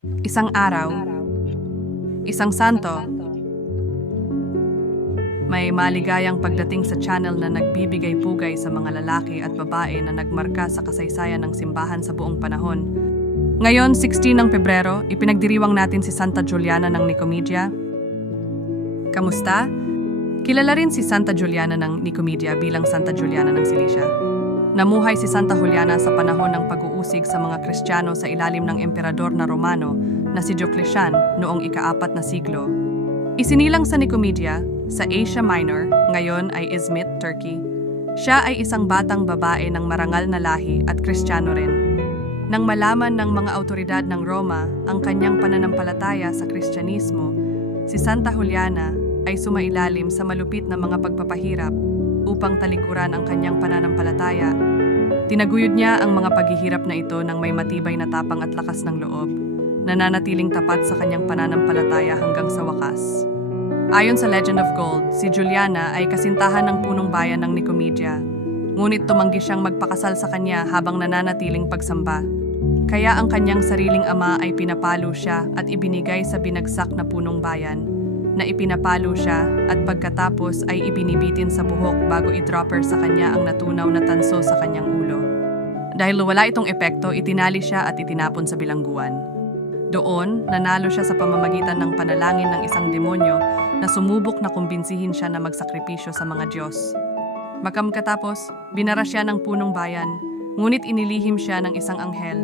Isang araw, isang santo, may maligayang pagdating sa channel na nagbibigay pugay sa mga lalaki at babae na nagmarka sa kasaysayan ng simbahan sa buong panahon. Ngayon, 16 ng Pebrero, ipinagdiriwang natin si Santa Juliana ng Nicomedia. Kamusta? Kilala rin si Santa Juliana ng Nicomedia bilang Santa Juliana ng Cilicia. Namuhay si Santa Juliana sa panahon ng pag-uusig sa mga Kristiyano sa ilalim ng emperador na Romano na si Diocletian noong ikaapat na siglo. Isinilang sa Nicomedia, sa Asia Minor, ngayon ay Izmit, Turkey. Siya ay isang batang babae ng marangal na lahi at Kristiyano rin. Nang malaman ng mga autoridad ng Roma ang kanyang pananampalataya sa Kristyanismo, si Santa Juliana ay sumailalim sa malupit na mga pagpapahirap upang talikuran ang kanyang pananampalataya. Tinaguyod niya ang mga paghihirap na ito ng may matibay na tapang at lakas ng loob, nananatiling tapat sa kanyang pananampalataya hanggang sa wakas. Ayon sa Legend of Gold, si Juliana ay kasintahan ng punong bayan ng Nicomedia, ngunit tumanggi siyang magpakasal sa kanya habang nananatiling pagsamba. Kaya ang kanyang sariling ama ay pinapalo siya at ibinigay sa binagsak na punong bayan, na ipinapalo siya at pagkatapos ay ibinibitin sa buhok bago i-dropper sa kanya ang natunaw na tanso sa kanyang ulo. Dahil wala itong epekto, itinali siya at itinapon sa bilangguan. Doon, nanalo siya sa pamamagitan ng panalangin ng isang demonyo na sumubok na kumbinsihin siya na magsakripisyo sa mga Diyos. Makamkatapos, binara siya ng punong bayan, ngunit inilihim siya ng isang anghel,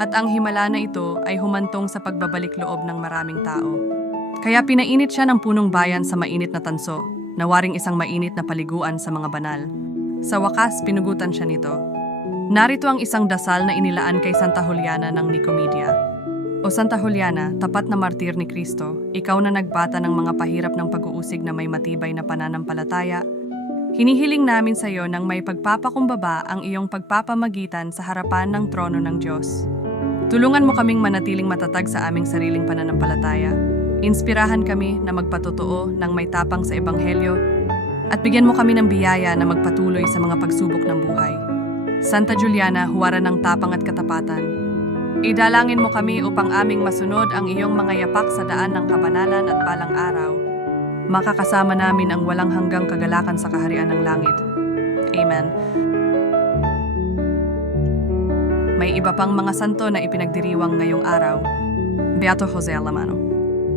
at ang himala na ito ay humantong sa pagbabalik loob ng maraming tao. Kaya pinainit siya ng punong bayan sa mainit na tanso, nawaring isang mainit na paliguan sa mga banal. Sa wakas, pinugutan siya nito. Narito ang isang dasal na inilaan kay Santa Juliana ng Nicomedia. O Santa Juliana, tapat na martir ni Kristo, ikaw na nagbata ng mga pahirap ng pag-uusig na may matibay na pananampalataya, hinihiling namin sa iyo ng may pagpapakumbaba ang iyong pagpapamagitan sa harapan ng trono ng Diyos. Tulungan mo kaming manatiling matatag sa aming sariling pananampalataya. Inspirahan kami na magpatotoo ng may tapang sa Ebanghelyo at bigyan mo kami ng biyaya na magpatuloy sa mga pagsubok ng buhay. Santa Juliana, huwara ng tapang at katapatan, Idalangin mo kami upang aming masunod ang iyong mga yapak sa daan ng kabanalan at balang araw. Makakasama namin ang walang hanggang kagalakan sa kaharian ng langit. Amen. May iba pang mga santo na ipinagdiriwang ngayong araw. Beato Jose Alamano.